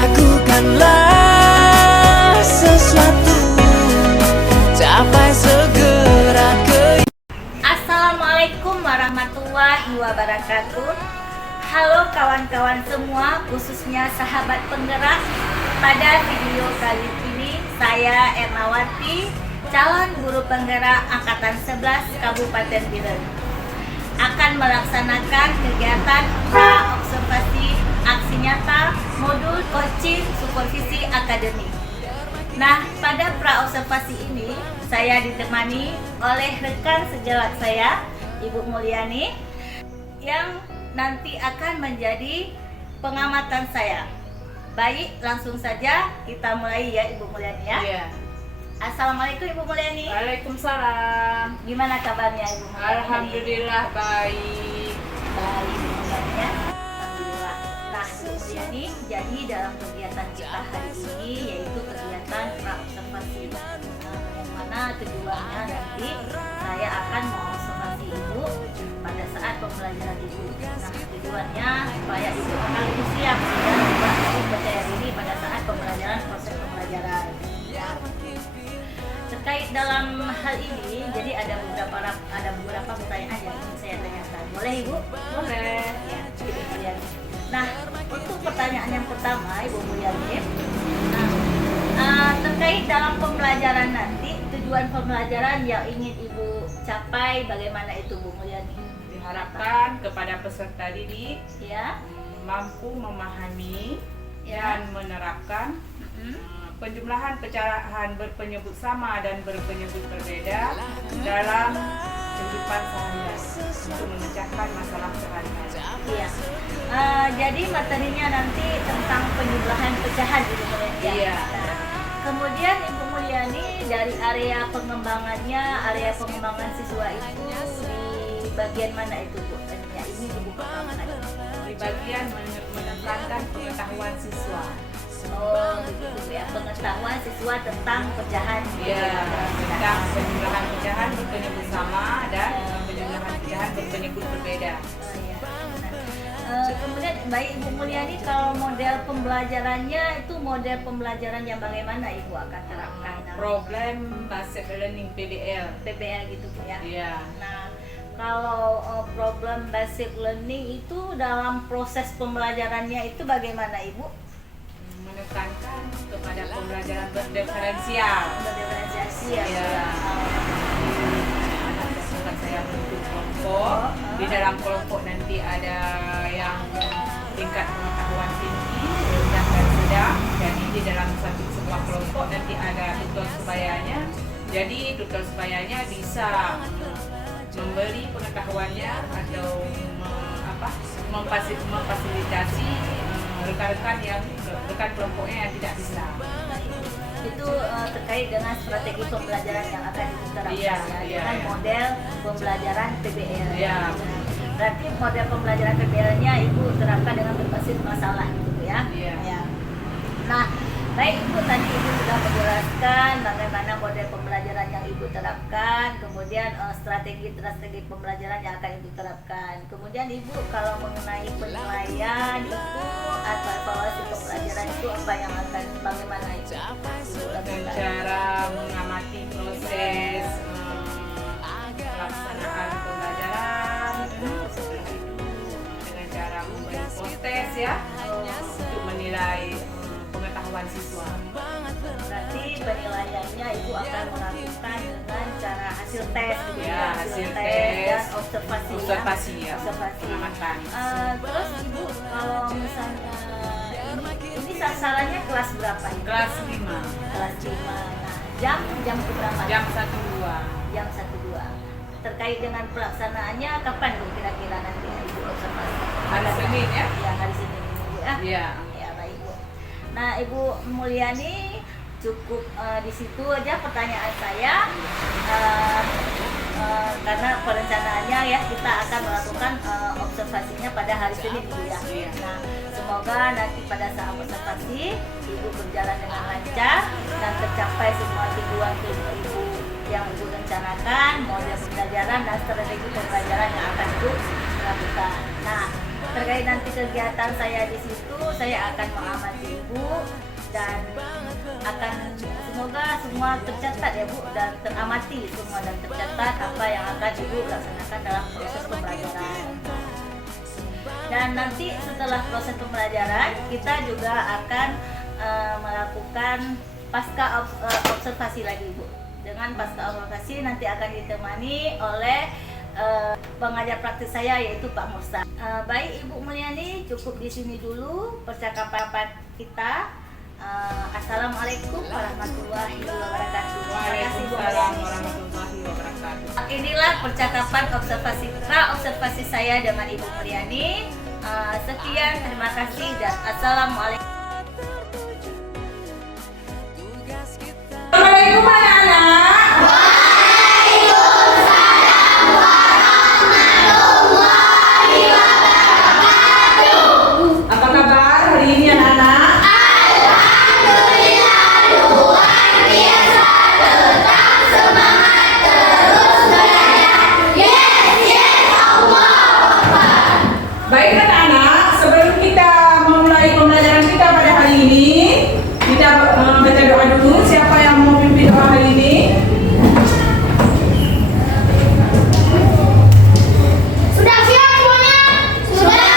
Lakukanlah sesuatu, capai segera ke. Assalamualaikum warahmatullahi wabarakatuh. Halo kawan-kawan semua, khususnya sahabat penggerak. Pada video kali ini saya Ernawati, calon guru penggerak angkatan 11 Kabupaten Biren, akan melaksanakan kegiatan pra-observasi aksi nyata modul coaching supervisi akademik. Nah, pada pra-observasi ini saya ditemani oleh rekan sejawat saya, Ibu Mulyani, yang nanti akan menjadi pengamatan saya. Baik, langsung saja kita mulai ya Ibu Mulyani ya. Iya. Assalamualaikum Ibu Mulyani. Waalaikumsalam. Gimana kabarnya Ibu Mulyani? Alhamdulillah baik. Baik Ibu Mulyani ya. Alhamdulillah. Nah Ibu Mulyani, jadi dalam kegiatan kita hari ini yaitu kegiatan pra-observasi, yang mana tujuannya nanti saya akan mengobservasi Ibu pada saat pembelajaran Ibu. Nah tujuannya supaya Ibu akan lebih siap dan lebih percaya diri pada saat pembelajaran, proses pembelajaran. Terkait dalam hal ini, jadi ada beberapa pertanyaan yang ingin saya tanyakan. Boleh Ibu? Boleh. Ya, Ibu Mulyani. Nah, untuk pertanyaan yang pertama, Ibu Mulyani, terkait dalam pembelajaran nanti, tujuan pembelajaran yang ingin Ibu capai, bagaimana itu Bu Mulyani? Diharapkan kepada peserta didik Ya, mampu memahami Ya. dan menerapkan penjumlahan pecahan berpenyebut sama dan berpenyebut berbeda dalam kehidupan sehari-hari untuk memecahkan masalah sehari-hari. iya. Jadi materinya nanti tentang penjumlahan pecahan Ibu Mulyani. Iya. Nah, kemudian Ibu Mulyani dari area pengembangan siswa itu di bagian mana itu Bu? Ya, ini Ibu kembangkan. Di bagian menekankan pengetahuan siswa. Oh, begitu ya. Pengetahuan siswa tentang pecahan. Ya, tentang penjumlahan pecahan berpenyebut sama dan penjumlahan pecahan berpenyebut berbeda. Oh, iya. Nah, kemudian baik Ibu Mulyani, kalau model pembelajarannya itu model pembelajaran yang bagaimana Ibu akan terapkan? Problem based learning PBL. PBL gitu Bu ya. Iya. Nah, kalau problem basic learning itu dalam proses pembelajarannya itu bagaimana Ibu? Menekankan kepada pembelajaran berdiferensial. Berdiferensiasi ya. Iya. Bukan saya bentuk kelompok. Di dalam kelompok nanti ada yang tingkat pengetahuan tinggi, rendah dan sedang. Jadi di dalam sebuah kelompok nanti ada tutor sebayanya. Jadi tutor sebayanya bisa memberi pengetahuannya atau memfasilitasi rekan kelompoknya yang tidak bisa. Itu terkait dengan strategi pembelajaran yang akan diterapkan Iya, dengan iya. model pembelajaran PBL. Iya. Berarti model pembelajaran PBL-nya Ibu terapkan dengan berbasis masalah gitu ya. Iya. Ya. Nah, baik Ibu, tadi Ibu sudah menjelaskan bagaimana model pembelajaran yang Ibu terapkan, kemudian strategi pembelajaran yang akan Ibu terapkan. Kemudian Ibu kalau mengenai penilaian Ibu atau evaluasi pembelajaran itu apa yang akan bagaimana itu Ibu Dengan lakukan? cara mengamati proses pelaksanaan pembelajaran, setelah itu dengan cara memberi post-tes ya untuk menilai pengetahuan siswa. Berarti penilaiannya Ibu akan melakukan dengan cara hasil tes gitu Ya, hasil tes dan observasi ya. Observasi. Pengamatan. Terus Ibu kalau misalnya ini sasarannya kelas berapa Ibu? Kelas 5, Kelas 5. Nah, jam berapa? jam 1-2. Jam 1-2. Terkait dengan pelaksanaannya kapan Bu kira-kira nanti Ibu observasi? Hari Senin ya? Ya, hari Senin ini Bu ya. Iya. Ya, baik Bu. Nah, Ibu Mulyani, cukup di situ aja pertanyaan saya. Karena perencanaannya ya kita akan melakukan observasinya pada hari Senin Ibu ya. Iya. Nah, semoga nanti pada saat observasi Ibu berjalan dengan lancar dan tercapai semua tujuan Ibu yang Ibu rencanakan, model pembelajaran dan strategi pembelajaran yang akan Ibu lakukan. Nah, terkait nanti kegiatan saya di situ, saya akan mengamati Ibu dan akan semoga semua tercatat ya Bu, dan teramati semua dan tercatat apa yang akan Ibu laksanakan dalam proses pembelajaran. Dan nanti setelah proses pembelajaran kita juga akan melakukan pasca observasi lagi Bu. Dengan pasca observasi nanti akan ditemani oleh pengajar praktis saya yaitu Pak Musa. Baik Ibu Mulyani, cukup di sini dulu percakapan kita. Assalamualaikum warahmatullahi wabarakatuh. Waalaikumsalam warahmatullahi wabarakatuh. Inilah percakapan observasi saya dengan Ibu Mulyani. Sekian, terima kasih dan assalamualaikum. Assalamualaikum anak-anak. Apa kabar hari ini anak-anak? Baik anak-anak, sebelum kita memulai pembelajaran kita pada hari ini, kita baca doa dulu. Siapa yang mau pimpin doa hari ini? Sudah siap semuanya? Sudah.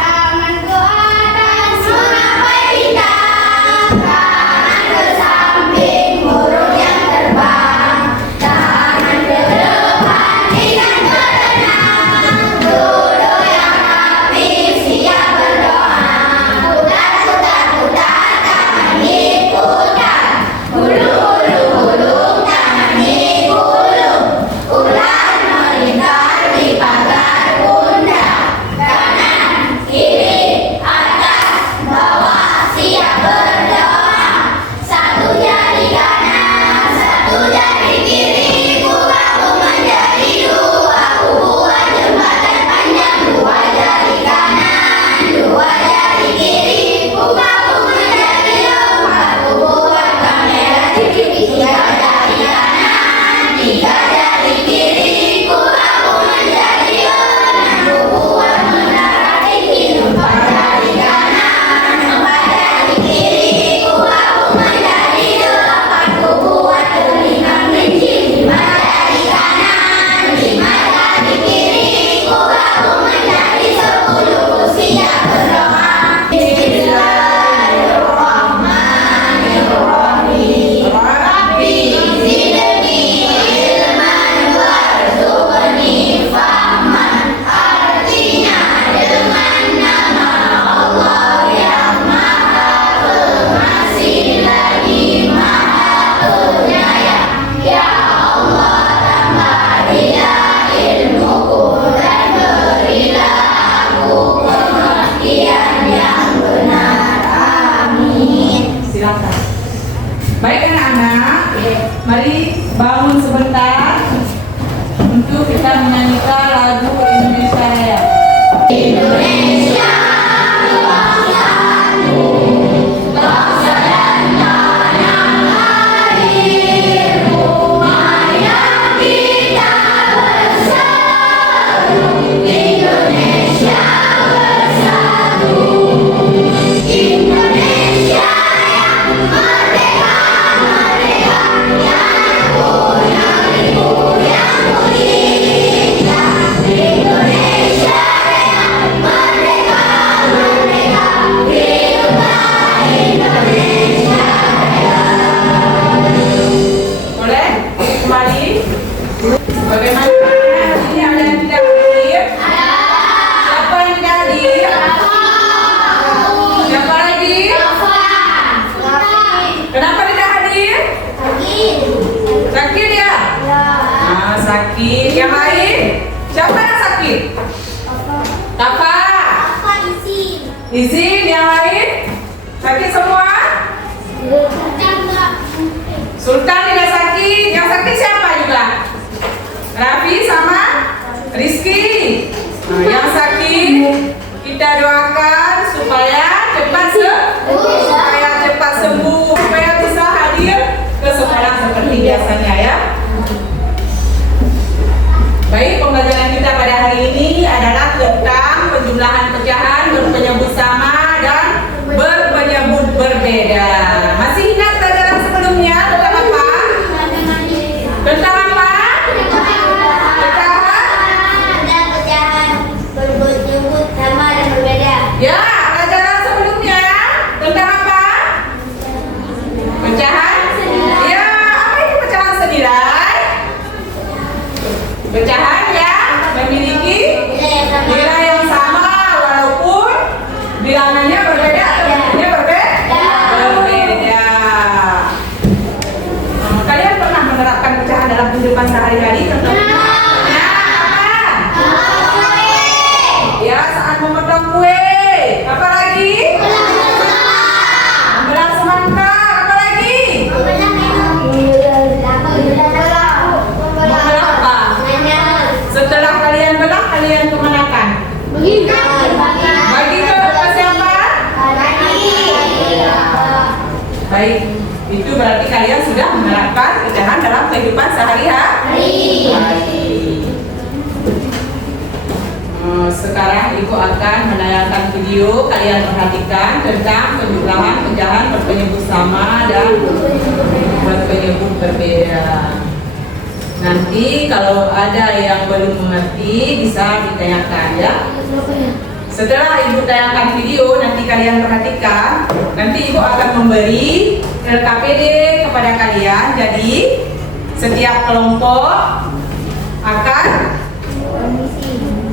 Tangan ke atas, mengapai bintang. Tangan ke samping, burung yang terbang. Tangan ke depan, ikan berenang. Duduk yang rapi, siap berdoa. Putar, putar, putar, tangan diputar. Gulung, gulung, tangan digulung. Ular melingkar di pagar bunda. Kanan, kiri, atas, bawah, siap berdoa. Satu jari kanan, satu jari kiri. Ku gabung menjadi dua, ku buat jembatan panjang. Dua jari kanan, dua jari kiri. Ku gabung menjadi empat, ku buat kamera cicik. Tiga jari kanan, tiga jari kiri. Ku gabung menjadi enam, ku buat menara tinggi. Empat jari kanan, empat jari kiri. Ku gabung menjadi delapan, ku buat telinga kelinci. Lima jari kanan, lima jari kiri. Ku gabung menjadi 10, ku siap berdoa. Bismillahirrahmanirrahim. Rabbi zidni ilman warzuqni fahman. Artinya dengan nama Allah yang Maha Pengasih lagi Maha Penyayang. Ya Allah, tambah dia ilmuku dan berilah aku pengertian yang benar. Amin. Silakan. Baik anak-anak, mari bangun sebentar untuk kita menyanyikan lagu Indonesia Raya. Indonesia bangsaku, bangsa dan tanah airku, marilah kita bersatu. Indonesia bersatu, Indonesia yang merdeka, merdeka, yang punya negeriku yang mulia. Indonesia yang merdeka, merdeka, hiduplah Indonesia Raya. Boleh? Kembali. Bagaimana hari ini ada yang tidak hadir? Siapa yang tidak hadir? Siapa lagi? Kenapa tidak hadir? Sakit ya? Sakit. Yang lain? Siapa yang sakit? Tafa. Izin. Yang lain? Sakit semua? Sultan tidak sakit. Yang sakit siapa juga? Raffi sama Rizky. Yang sakit kita doakan supaya cepat sembuh, supaya bisa hadir ke sekolah seperti biasanya ya. Baik, pembelajaran kita pada hari ini adalah tentang penjumlahan Hari Hari. Sekarang Ibu akan menayangkan video. Kalian perhatikan tentang penjumlahan, pecahan, berpenyebut sama dan berpenyebut berbeda. Nanti kalau ada yang belum mengerti bisa ditanyakan ya. Setelah Ibu tayangkan video, nanti kalian perhatikan. Nanti Ibu akan memberi LKPD kepada kalian. Jadi setiap kelompok akan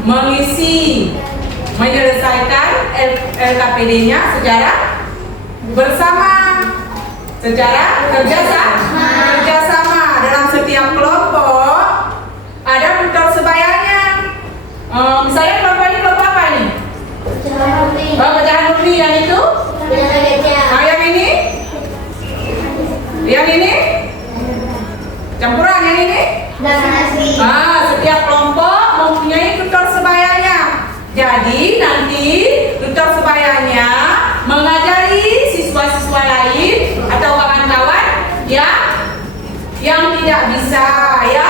mengisi, menyelesaikan LKPD-nya secara bersama, secara kerjasama. Dalam setiap kelompok ada tutor sebayanya. Misalnya kelompok ini kelompok apa ini? Pecahan murni. Yang itu? Yang ini? Yang ini? Campuran. Yang ini? Setiap kelompok mempunyai tutor sebayanya. Jadi nanti tutor sebayanya mengajari siswa-siswa lain atau kawan-kawan yang tidak bisa, ya,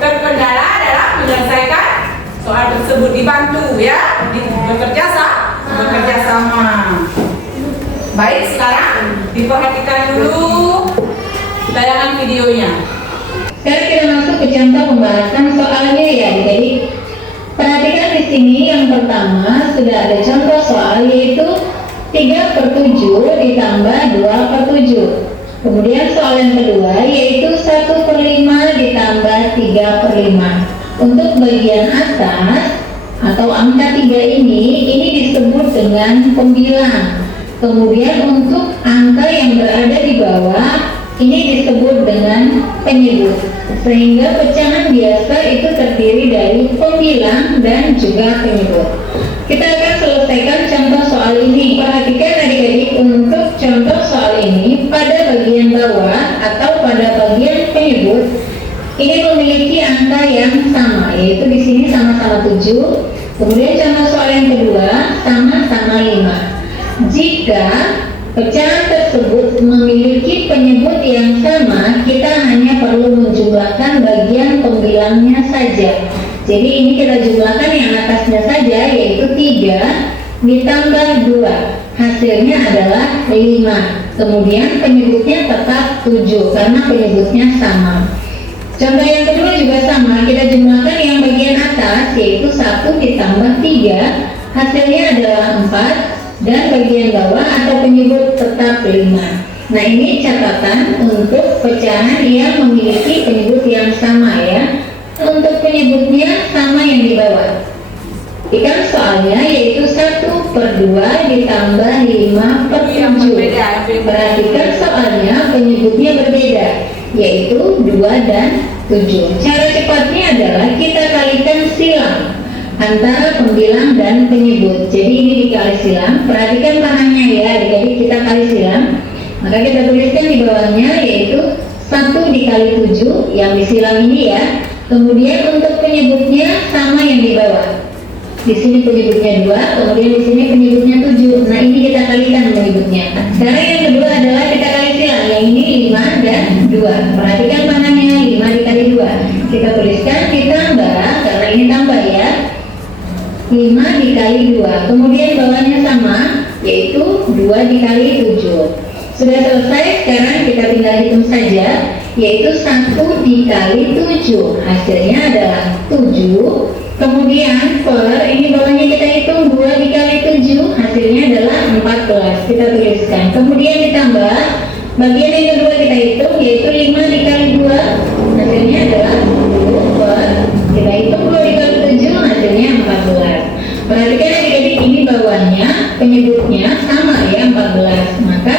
terkendala dalam menyelesaikan soal tersebut, dibantu ya, bekerja sama. Baik, sekarang diperhatikan dulu tayangan videonya. Sekarang kita masuk ke contoh pembahasan soalnya ya adik-adik. Perhatikan di sini yang pertama sudah ada contoh soal yaitu 3/7 ditambah 2/7. Kemudian soal yang kedua yaitu 1/5 ditambah 3/5. Untuk bagian atas atau angka 3 ini disebut dengan pembilang. Kemudian untuk angka yang berada di bawah ini disebut dengan penyebut. Sehingga pecahan biasa itu terdiri dari pembilang dan juga penyebut. Kita akan selesaikan contoh soal ini. Perhatikan adik-adik, untuk contoh soal ini pada bagian bawah atau pada bagian penyebut ini memiliki angka yang sama, yaitu di sini sama-sama 7. Kemudian contoh soal yang kedua sama-sama 5. Jika pecahan tersebut memiliki penyebut yang sama, kita hanya perlu menjumlahkan bagian pembilangnya saja. Jadi ini kita jumlahkan yang atasnya saja, yaitu 3 ditambah 2. Hasilnya adalah 5. Kemudian penyebutnya tetap 7 karena penyebutnya sama. Contoh yang kedua juga sama, kita jumlahkan yang bagian atas, yaitu 1 ditambah 3. Hasilnya adalah 4. Dan bagian bawah atau penyebut tetap 5. Nah, ini catatan untuk pecahan yang memiliki penyebut yang sama ya. Untuk penyebutnya sama yang di bawah. Ikan soalnya yaitu 1/2 ditambah 5/7. Perhatikan soalnya penyebutnya berbeda, yaitu 2 dan 7. Cara cepatnya adalah kita kalikan silang antara pembilang dan penyebut. Jadi ini dikali silang. Perhatikan tangannya ya adik-adik, kita kali silang. Maka kita tuliskan di bawahnya yaitu 1 dikali 7 yang disilang ini ya. Kemudian untuk penyebutnya sama yang di bawah. Di sini penyebutnya 2, kemudian di sini penyebutnya 7. Nah, ini kita kalikan penyebutnya. Sekarang yang kedua adalah kita kali silang. Yang ini 5 dan 2. Perhatikan tangannya, 5 dikali 2. Kita tuliskan ditambah, karena ini tambah ya. 5 dikali 2. Kemudian bawahnya sama, yaitu 2 dikali 7. Sudah selesai, sekarang kita tinggal hitung saja, yaitu 1 dikali 7. Hasilnya adalah 7. Kemudian per, ini bawahnya kita hitung 2 dikali 7. Hasilnya adalah 14. Kita tuliskan. Kemudian ditambah, bagian yang kedua kita hitung, yaitu 5 dikali 2. Hasilnya adalah 10 per, kita hitung 2 dikali 7. Hasilnya 14. Perhatikan adik-adik, ini bawahnya penyebutnya sama ya, 14. Maka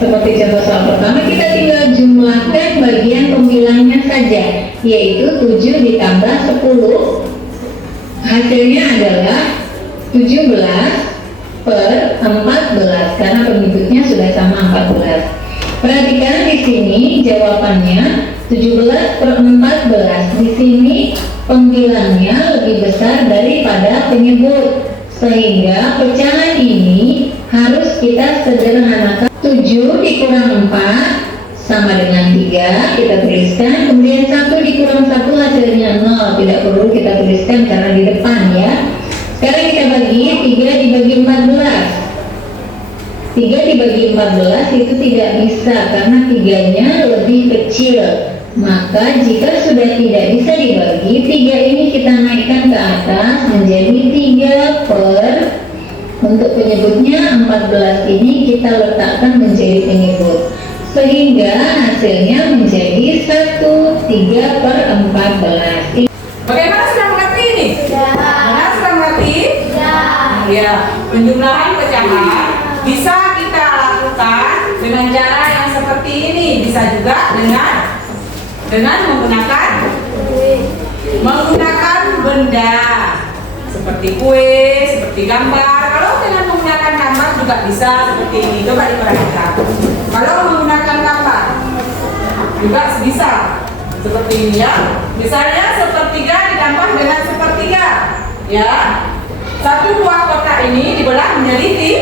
seperti contoh soal pertama, kita tinggal jumlahkan bagian pembilangnya saja, yaitu 7 ditambah 10. Hasilnya adalah 17 per 14 karena penyebutnya sudah sama 14. Perhatikan di sini jawabannya 17 per 14. Di sini pembilangnya lebih besar daripada penyebut, sehingga pecahan ini harus kita sederhanakan. 7 dikurang 4 sama dengan 3. 3 kita tuliskan, kemudian 1 dikurang 1 hasilnya 0, tidak perlu kita tuliskan karena di depan ya. Sekarang kita bagi 3 dibagi 14. 3 dibagi 14 itu tidak bisa karena 3-nya lebih kecil. Maka jika sudah tidak bisa dibagi, 3 ini kita naikkan ke atas menjadi 3 per, untuk penyebutnya 14 ini kita letakkan menjadi penyebut, sehingga hasilnya menjadi 3 per 14. Bagaimana sudah mengerti ini? Benar sudah mengerti? Ya, penjumlahan pecahan bisa kita lakukan dengan cara yang seperti ini, bisa juga dengan menggunakan benda seperti kue, seperti gambar. Kalau dengan menggunakan gambar juga bisa seperti ini. Coba diperhatikan. Kalau menggunakan gambar juga bisa seperti ini ya. Misalnya sepertiga ditambah dengan sepertiga, ya. 1 buah kotak ini dibelah menjadi 3,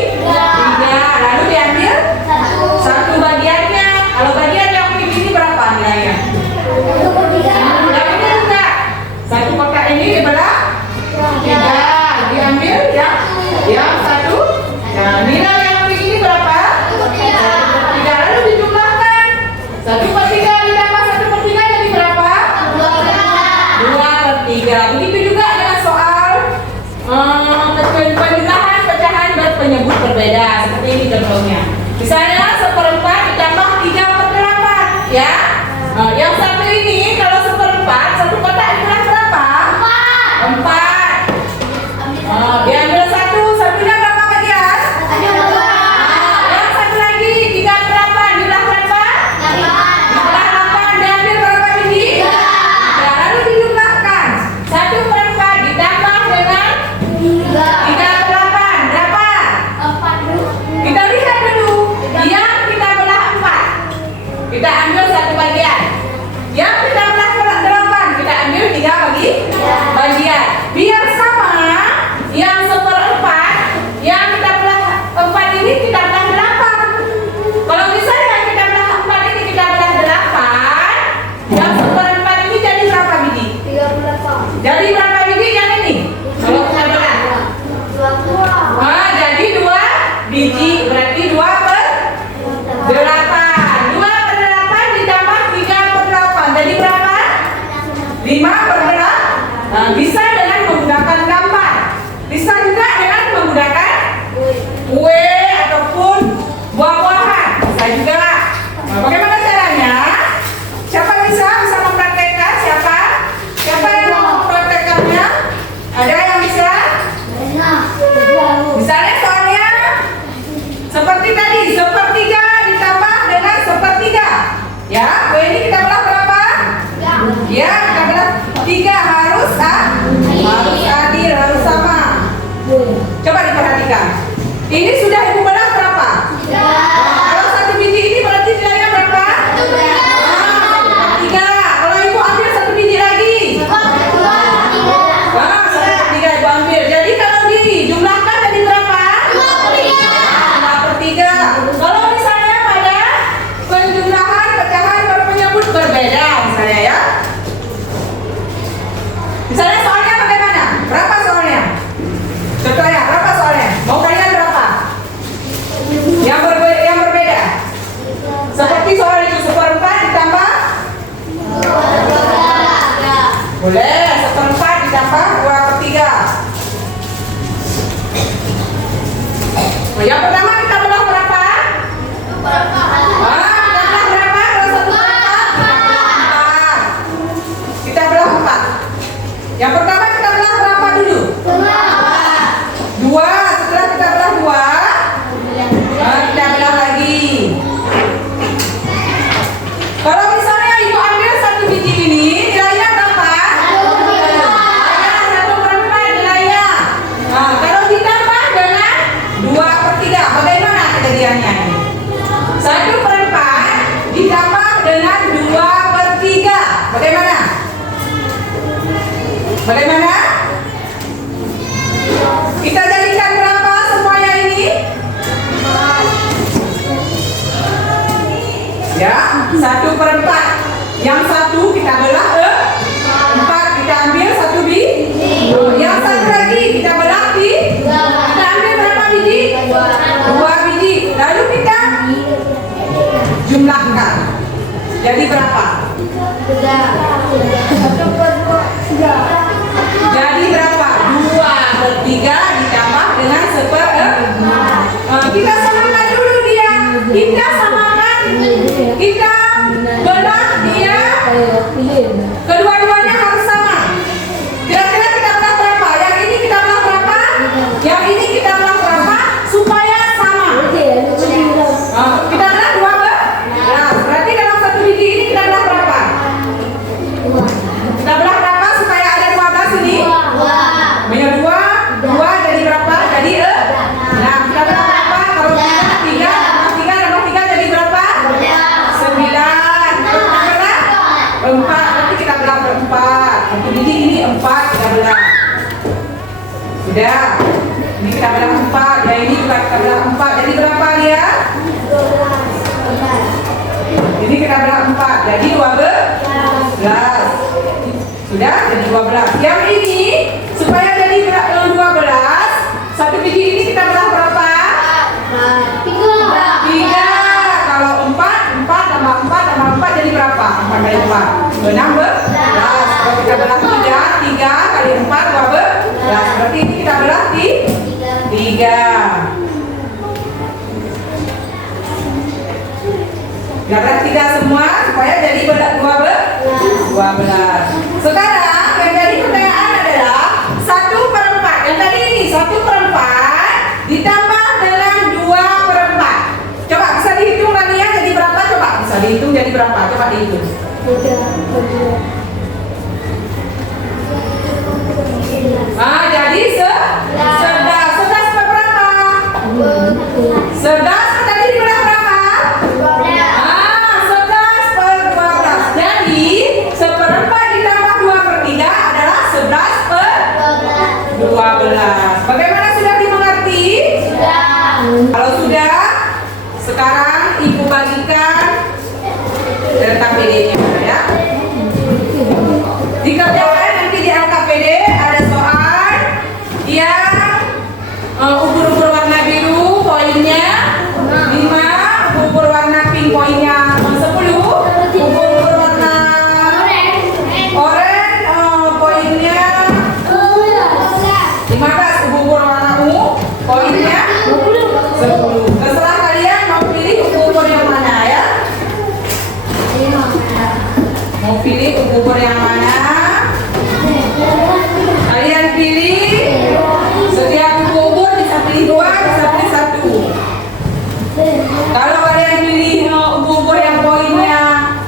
lalu diambil 1 bagiannya. Kalau bagian yang ini berapa nilainya? 1 kotak ini dibelah 3, diambil yang 1. Nah, nilai yang ini berapa? 3, lalu dijumlahkan 1 per 3 ditambah 1 per 3 jadi berapa? 2 per 3. Begitu juga dengan soal penjumlahan pecahan berpenyebut berbeda. Seperti ini contohnya. Misalnya 1/4 ditambah 3 per 8, ya. Yang satu ini kalau 1/4, 1 kotak dibelah berapa? 4. Diambil 1, satunya berapa bagian? Yang satu lagi 3 per 8 dibelah berapa? 8. Diambil berapa biji? 3. Lalu dijumlahkan 1/4 ditambah dengan 3 per 8 berapa? 4. Kita lihat dulu. Yang kita belah 4, kita ambil 1 bagian. Yang kita belah 8, kita ambil 3 bagian. Biar sama, yang 1/4, yang kita belah 4 ini kita belah 8. Kalau misalnya kita belah 4 ini kita belah 8, yang 1/4 ini jadi berapa biji? 38. Jadi berapa biji yang ini? Kalau kita belah? Jadi 2 biji, berarti 2 per 8. 2 per 8 ditambah 3 per 8. Jadi berapa? 5 per 8. Bisa dengan menggunakan gambar. Bisa juga dengan menggunakan kue ataupun buah-buahan. Bisa juga. Nah, bagaimana caranya? Siapa bisa mempraktekkan? Siapa yang mau mempraktekannya? Ada yang bisa? Misalnya soalnya seperti tadi, 1/3 ditambah dengan 1/3. Ya, kue ini kita belah berapa? Ya, kita belah 3. Harus adil, harus sama. Coba diperhatikan. Ini sudah ibu belah berapa? 3. Kalau 1 biji ini berarti nilainya berapa? 1/3. Kalau ibu ambil 1 biji lagi, 1/3 ibu ambil. Jadi kalau dijumlahkan jadi berapa? 2/3. Kalau misalnya pada penjumlahan pecahan berpenyebut berbeda, misalnya ya. Misalnya soalnya bagaimana? Berapa soalnya? Contohnya, berapa soalnya? Mau kalian berapa? Yang berbeda. Seperti soal itu 1/4 ditambah? Boleh, 1/4 ditambah 2/3. Yang pertama kita belah berapa? 2/4. Kita belah berapa? Kalau 1/4 kita belah 4. Yang pertama kita belah berapa dulu? 2. Setelah kita belah 2, kita belah lagi. Kalau misalnya ibu ambil 1 biji ini, nilainya berapa? 1/4 nilainya. Nah, kalau ditambah dengan 2/3, Jadi berapa? Jadi berapa? 2/3 ditambah dengan 1/4. Kita samakan dulu dia. Kita samakan. Kita belah dia. Kedua-duanya harus sama. Kira-kira kita belah berapa? Yang ini kita belah berapa? Yang ini kita belah berapa? Supaya sama. Kita belah 12. Berarti dalam satu biji ini kita belah berapa? Kita belah berapa supaya ada 12 ini? Banyak 2 jadi berapa? Jadi nah, kita belah berapa? Kalau kita 3 tambah 3 jadi berapa? 9. Kalau kita belah 4, nanti kita belah berempat. Satu biji ini 4 kita belah. Sudah. Ini kita belah 4. Ya ini juga kita belah 4. Jadi berapa dia? Ini kita belah 4. Jadi 12. Sudah jadi 12. Yang ini supaya jadi 12, satu biji ini kita belah berapa? 3. Kalau 4 tambah 4 jadi berapa? 4 kali 4. 16. Kalau kita belah 3 kali 4 12. Berarti ini kita belah 3. Kita belah 3 semua supaya jadi 12. Sekarang yang jadi pertanyaan adalah 1/4. Yang tadi ini 1/4 ditambah dengan 2/4. Coba bisa dihitung Rania jadi berapa? Coba bisa dihitung jadi berapa? Coba dihitung. Jadi 11 berapa? 11 tadi dibelah berapa? 11/12. Jadi 1/4 ditambah 2/3 adalah 11/12. Bagaimana, sudah dimengerti? Kalau sudah, sekarang Ibu bagikan LKPD-nya ya. Dikerjakan nanti di LKPD ada soal yang ubur-ubur warna biru poinnya 5, ubur-ubur warna pink poinnya 10, ubur-ubur warna oranye poinnya 15, ubur-ubur warna ungu poinnya 10. Terserah kalian mau pilih ubur-ubur yang mana ya. Mau pilih ubur-ubur yang mana? Kalian pilih. Setiap ubur bisa pilih 2, bisa pilih 1. Kalau kalian pilih ubur yang poinnya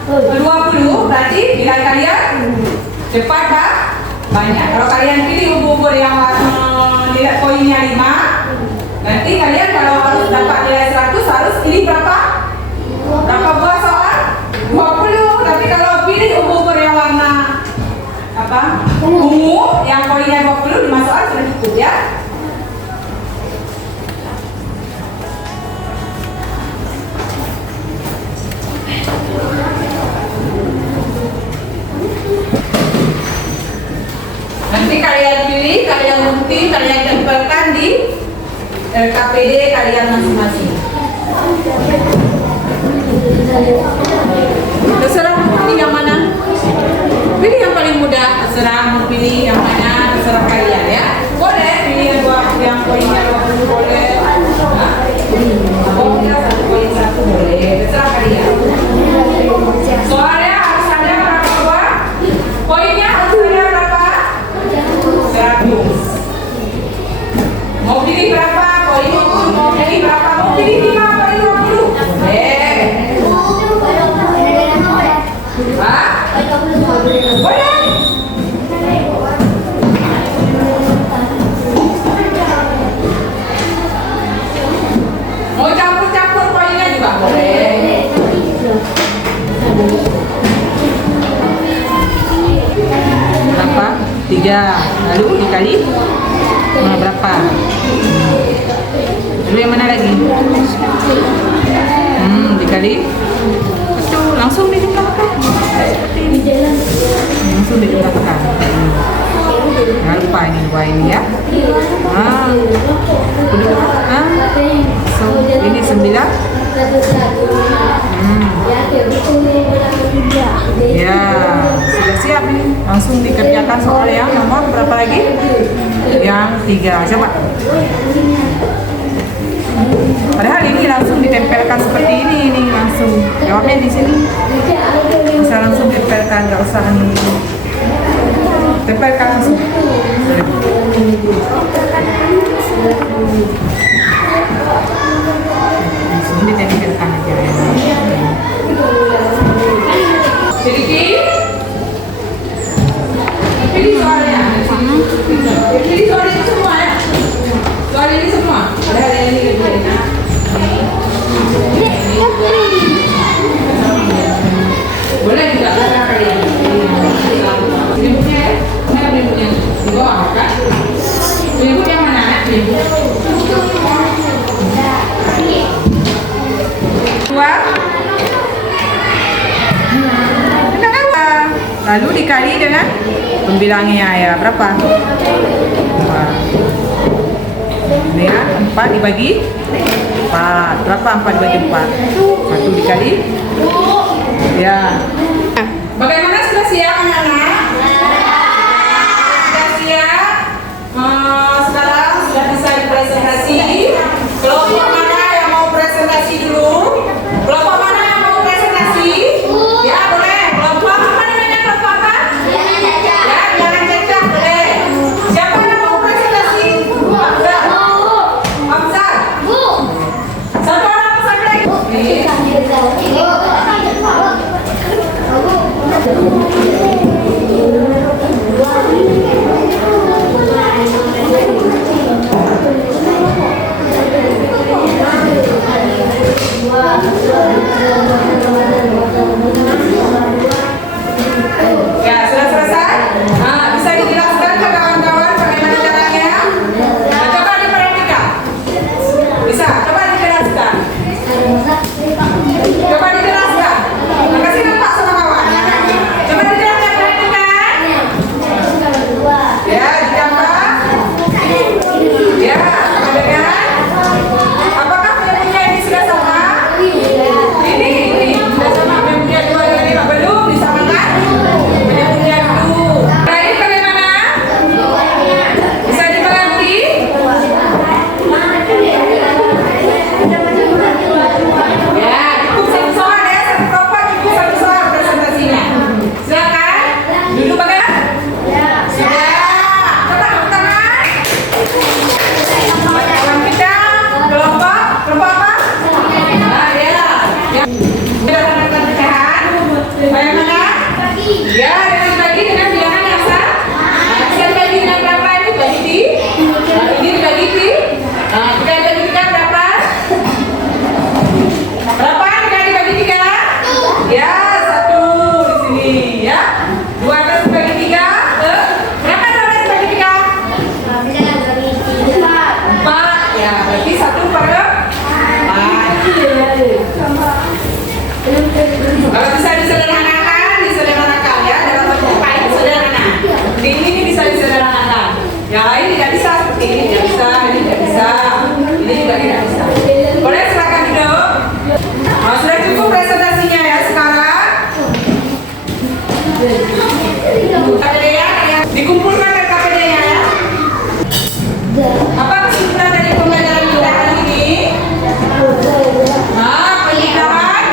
20, berarti nilai kalian cepat banyak. Kalau kalian pilih ubur yang nilai poinnya 5, nanti kalian kalau harus dapat nilai 100 harus pilih berapa? Berapa buah soal? 20. Tapi kalau pilih ubur yang warna ungu yang poinnya 20, 5 soal sudah cukup ya. Nanti kalian pilih, kalian gunting, kalian tempelkan di LKPD kalian masing-masing. Terserah pilih yang mana. Pilih yang paling mudah, terserah mau pilih yang mana, terserah kalian ya. Boleh pilih yang poinnya 20 boleh. Pokoknya 1 poin 1 boleh, terserah kalian. Soalnya harus ada berapa buah? Poinnya harus ada berapa? 100. Mau pilih berapa? Poinnya mau pilih berapa? Mau pilih 5 poin 20? Boleh. Boleh. Mau campur-campur poinnya juga boleh. Berapa? 3. Lalu dikali berapa? Lalu yang mana lagi? Dikali. Betul, langsung dijumlahkan. Langsung dijumlahkan. Jangan lupa ini 2 ini ya. So, ini 9. tempelkan soal yang nomor berapa lagi? Yang 3. Coba. Padahal ini langsung ditempelkan seperti ini langsung. Jawabnya di sini. Bisa langsung tempelkan, nggak usah ini. Tempelkan langsung. Langsung ditempelkan aja. Sedikit. Pilih soalnya. Pilih soal ini semua ya. Soal ini semua. Padahal yang ini lebih enak. Boleh juga karena kalian. Selimutnya ya. Mana selimutnya? Di bawah kan? Selimut yang mana? Selimut. Dua. Lalu dikali dengan pembilangnya ya berapa? 2. Ini ya 4 dibagi 4. Berapa 4 dibagi 4? 1 dikali. Ya. Bagaimana sudah siap anak-anak? Sudah siap? Sekarang sudah bisa dipresentasi. Kelompok mana yang mau presentasi dulu? Kelompok mana yang mau presentasi? Ya boleh. Kelompok apa namanya kelompok apa? Ya jangan cecak boleh. Siapa yang mau presentasi? Hamzah. Hamzah. Satu orang satu lagi. Ya, sudah selesai? Nah, bisa dijelaskan ke kawan-kawan bagaimana caranya? Nah, coba diperhatikan. Bisa, coba dijelaskan. Coba dijelaskan. Nah, kasih nampak sama kawan. Coba dijelaskan, perhatikan. Ya, ditambah. Ya, kemudian. Apakah menyebutnya ini sudah sama? Ini sudah sama. Menyebutnya 2 dan 5 belum disamakan? Menyebutnya dulu. Baik, bagaimana? Bisa dimengerti? Ya, cukup satu soal ya. Satu kelompok cukup satu soal presentasinya. Silakan. Duduk bagaimana? Sudah. Coba tepuk tangan. Kawan kita kelompok apa? Nah, ya. Ya. Sudah tanda pecahan. Bagaimana? Ya, dengan bagi dengan bilangan yang sah. Nah, bisa dibagi dengan berapa ini? Bagi di. Nah, ini dibagi di. Nah, kita bagikan berapa? Berapa kita dibagi 3? Ya, 1 di sini ya. 12 dibagi 3. Berapa 12 dibagi 3? 4. Ya, berarti 1/4. Kalau bisa disederhanakan ya dalam bentuk baik sederhana. Ini bisa disederhanakan. Yang lain tidak bisa seperti ini tidak bisa, ini tidak bisa, ini juga tidak bisa. Boleh silakan duduk. Nah, sudah cukup presentasinya ya sekarang. KPD-nya dikumpulkan ke KPD-nya ya. Apa kesimpulan dari pembelajaran kita hari ini? Nah, pecahan,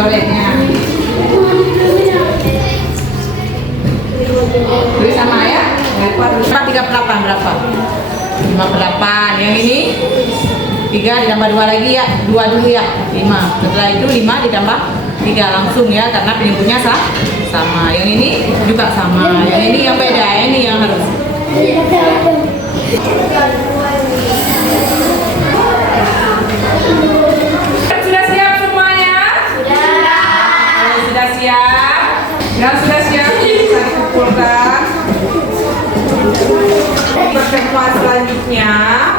coretnya. Tulis sama ya. 38 berapa? 58. Yang ini 3 ditambah 2 lagi ya. 2 dulu ya. 5. Setelah itu 5 ditambah 3 langsung ya, karena penyebutnya sama. Yang ini juga sama. Yang ini yang beda. Ini yang harus. Sudah siap semuanya? Sudah. Sudah siap? Yang sudah siap bisa dikumpulkan. Pertemuan selanjutnya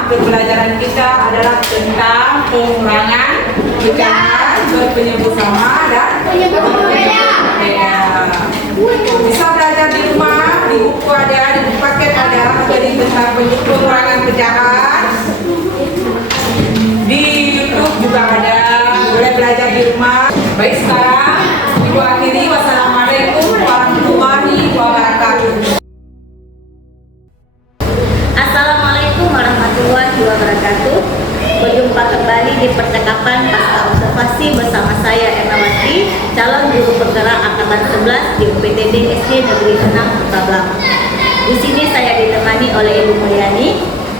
pembelajaran kita adalah tentang pengurangan bilangan berpenyebut sama dan penyebut beda. Bisa belajar di rumah, di buku ada, di paket ada, jadi tentang pengurangan pecahan. Di YouTube juga ada, boleh belajar di rumah. Baik, sekarang Ibu akhiri. Wassalamualaikum warahmatullahi wabarakatuh. Assalamualaikum warahmatullahi wabarakatuh. Berjumpa kembali di percakapan pasca observasi bersama saya Ernawati, calon guru penggerak angkatan 11 di UPTD SD Negeri 6 Kota. Di sini saya ditemani oleh Ibu Mulyani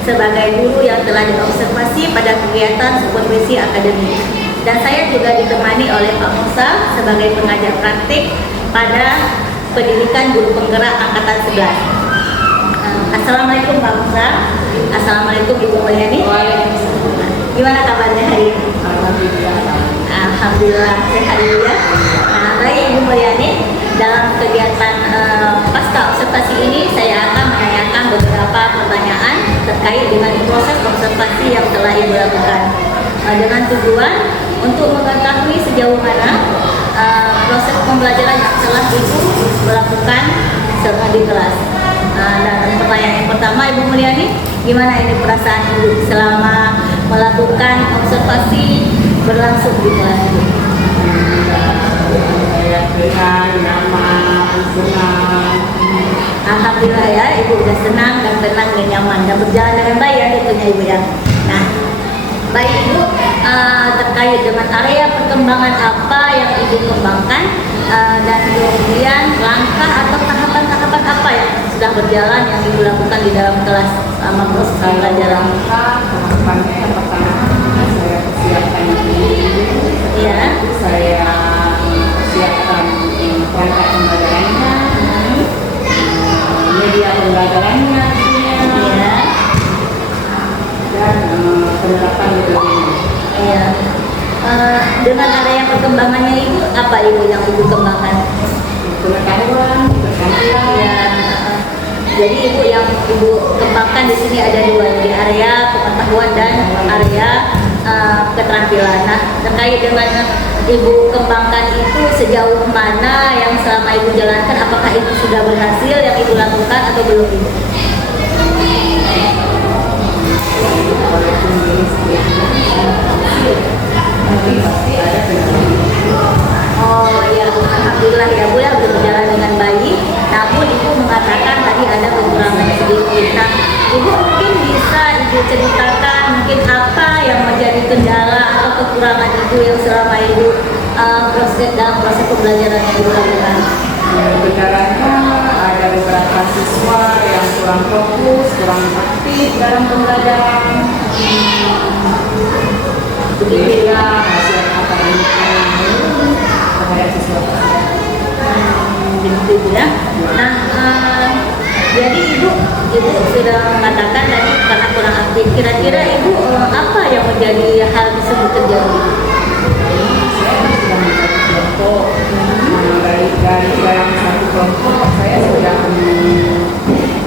sebagai guru yang telah diobservasi pada kegiatan supervisi akademik. Dan saya juga ditemani oleh Pak Musa sebagai pengajar praktik pada pendidikan guru penggerak angkatan 11. Assalamualaikum Pak Musa. Assalamualaikum Ibu Mulyani. Gimana kabarnya hari ini? Alhamdulillah sehat ya. Nah, baik Ibu Mulyani, dalam kegiatan pasca observasi ini saya akan menanyakan beberapa pertanyaan terkait dengan proses observasi yang telah Ibu lakukan, dengan tujuan untuk mengetahui sejauh mana proses pembelajaran yang telah Ibu lakukan selama di kelas. Dan pertanyaan yang pertama, Ibu Mulyani, gimana ini perasaan Ibu selama melakukan observasi berlangsung di kelas ini? Saya tenang, nyaman, senang. Alhamdulillah ya, Ibu udah senang dan tenang dan nyaman dan berjalan dengan baik ya tentunya Ibu ya. Nah, baik Ibu, terkait dengan area perkembangan apa yang Ibu kembangkan dan kemudian langkah atau tahapan-tahapan apa yang sudah berjalan yang Ibu lakukan di dalam kelas selama proses pembelajaran? Tahapannya yang pertama saya persiapkan diri. Iya. Saya siapkan perangkat pembelajarannya, media pembelajarannya tentunya, Iya. dan penerapan metodenya. Iya. Dengan area perkembangannya Ibu, apa Ibu yang Ibu kembangkan? Pengetahuan, keterampilan. Ya, jadi Ibu yang Ibu kembangkan di sini ada dua, di area pengetahuan dan area keterampilan. Nah, terkait dengan Ibu kembangkan itu sejauh mana yang selama Ibu jalankan, apakah itu sudah berhasil yang Ibu lakukan atau belum Ibu? Oh ya, alhamdulillah ya Bu ya, berjalan dengan baik. Namun Ibu mengatakan tadi ada kekurangan sedikit. Nah, Ibu mungkin bisa Ibu ceritakan mungkin apa yang menjadi kendala atau kekurangan Ibu yang selama Ibu dalam proses pembelajaran yang Ibu lakukan. Kendalanya ada beberapa siswa yang kurang fokus, kurang aktif dalam pembelajaran. Berbeda hasil akademiknya terhadap siswa tersebut. Begitu ya. Nah, jadi Ibu sudah mengatakan tadi karena kurang aktif. Kira-kira Ibu apa yang menjadi hal tersebut terjadi? Saya sudah menjadi kelompok. Dari dalam satu kelompok saya sudah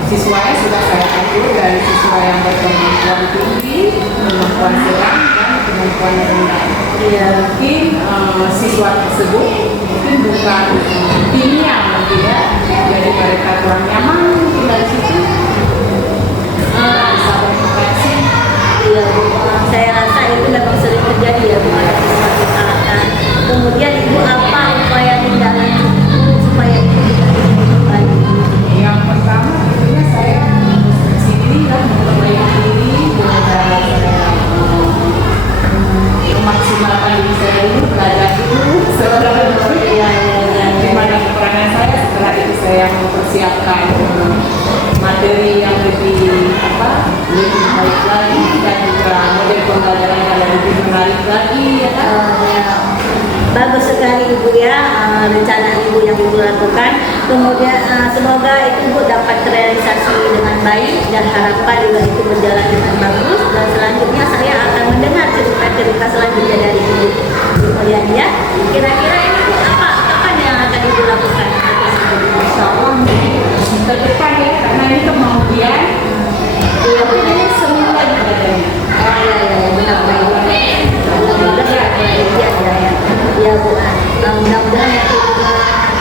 siswanya sudah saya atur dari siswa yang berkemampuan tinggi, kemampuan sedang, dan kemampuan rendah. Iya. Mungkin siswa tersebut mungkin bukan timnya mungkin ya, jadi mereka kurang nyaman mungkin dari situ. Bisa berinteraksi. Iya, Bu. Saya rasa itu memang sering terjadi ya Bu, ada siswa kesalahan. Kemudian Ibu apa upaya tindakan supaya itu tidak dilakukan? Yang pertama tentunya saya introspeksi diri dan memperbaiki diri, belajar memaksimalkan diri saya dulu, belajar dulu seorang lagi ya kan. Ya. Bagus sekali Ibu ya, rencana Ibu yang Ibu lakukan. Kemudian semoga itu Ibu dapat terrealisasi dengan baik dan harapan juga itu berjalan dengan bagus. Dan selanjutnya saya akan mendengar cerita-cerita selanjutnya dari Ibu. Kemudian ya, kira-kira ini Bu, kapan yang akan Ibu lakukan? Insya Allah ke depan ya, karena ini kemudian Iya Bu. ini semua lagi adanya. Oh iya benar-benar. Mudah-mudahan ya Bu. Mudah-mudahan itu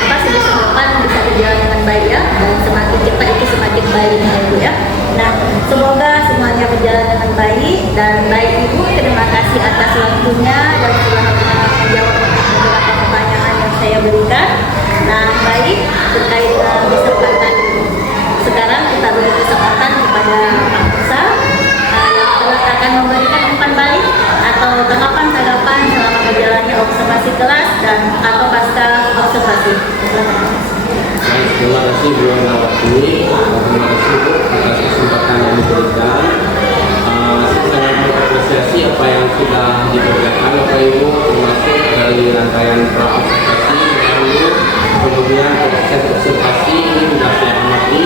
pasti bisa depan bisa berjalan dengan baik ya, dan semakin cepat itu semakin baik ya Bu ya. Nah, semoga semuanya berjalan dengan baik dan baik Ibu. Terima kasih atas waktunya dan telah menjawab beberapa pertanyaan yang saya berikan. Nah, baik terkait kesempatan sekarang kita beri kesempatan kepada Pak Musa yang telah akan memberikan umpan balik atau tanggapan-tanggapan selama berjalannya observasi kelas dan atau pasca observasi. Baik, terima kasih Bu Nawati. Terima kasih Bu atas kesempatan yang diberikan. Saya sangat mengapresiasi apa yang sudah dikerjakan Bapak Ibu, termasuk dari rangkaian pra-observasi lalu kemudian proses observasi ini sudah saya amati.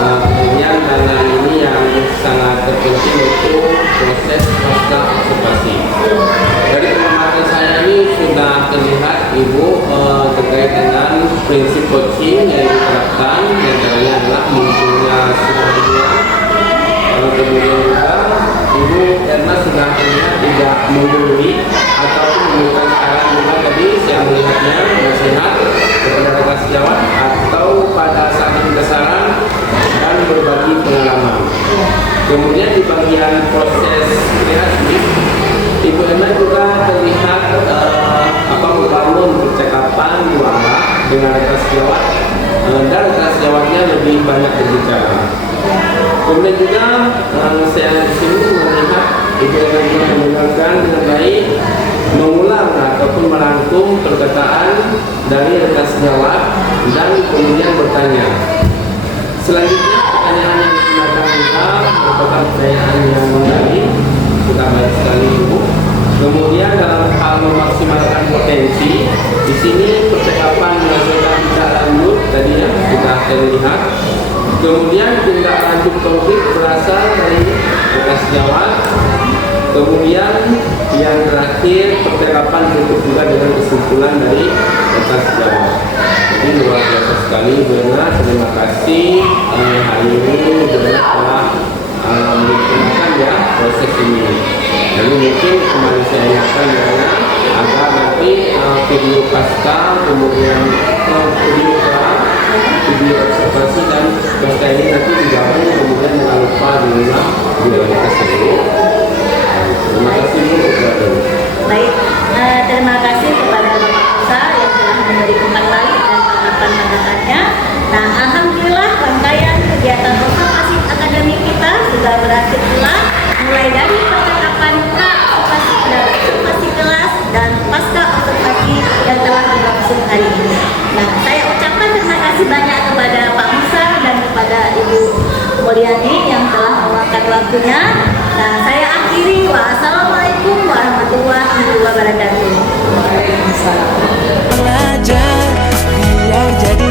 Kemudian karena ini yang sangat terpenting itu proses pasca observasi. Dari pengamatan saya ini sudah terlihat Ibu terkait dengan prinsip coaching yang diterapkan, yang antaranya adalah munculnya semuanya. Kemudian juga Ibu karena sudah terlihat tidak menggurui ataupun memberikan saran juga tadi saya melihatnya nasihat kepada rekan sejawat atau pada saat kita saran dan berbagi pengalaman. Kemudian di bagian proses kreasi Ibu Emma juga terlihat membangun percakapan dua arah dengan rekan sejawat dan rekan sejawatnya lebih banyak berbicara. Kemudian juga saya di sini melihat Ibu Emma juga mendengarkan dengan baik, mengulang ataupun merangkum perkataan dari rekan sejawat dan kemudian bertanya. Selanjutnya pertanyaan yang digunakan juga merupakan pertanyaan yang menarik, sudah baik sekali Ibu. Kemudian dalam hal memaksimalkan potensi, di sini percakapan menghasilkan tindak lanjut tadi ya sudah terlihat. Kemudian tindak lanjut konkret berasal dari rekan sejawat. Kemudian yang terakhir percakapan ditutup juga dengan kesimpulan dari rekan sejawat. Jadi luar biasa sekali Bu Ena, terima kasih hari ini benar telah menggunakan ya proses ini. Jadi mungkin kemarin saya ingatkan ya agar nanti video pasca kemudian video observasi dan pasca ini nanti digabung kemudian jangan lupa diulang video tersebut. Terima kasih Bu. Baik, terima kasih kepada Bapak Musa yang telah memberi umpan balik dan tanggapan-tanggapannya. Nah, alhamdulillah rangkaian kegiatan observasi akademik kita sudah berakhir pula, mulai dari percakapan pra-observasi dan observasi kelas dan pasca observasi yang telah berlangsung hari ini. Nah, saya ucapkan terima kasih banyak kepada Pak Musa dan kepada Ibu Mulyani yang telah meluangkan waktunya. Nah, saya akhiri. Wassalamualaikum warahmatullahi wabarakatuh. Waalaikumsalam. Belajar biar jadi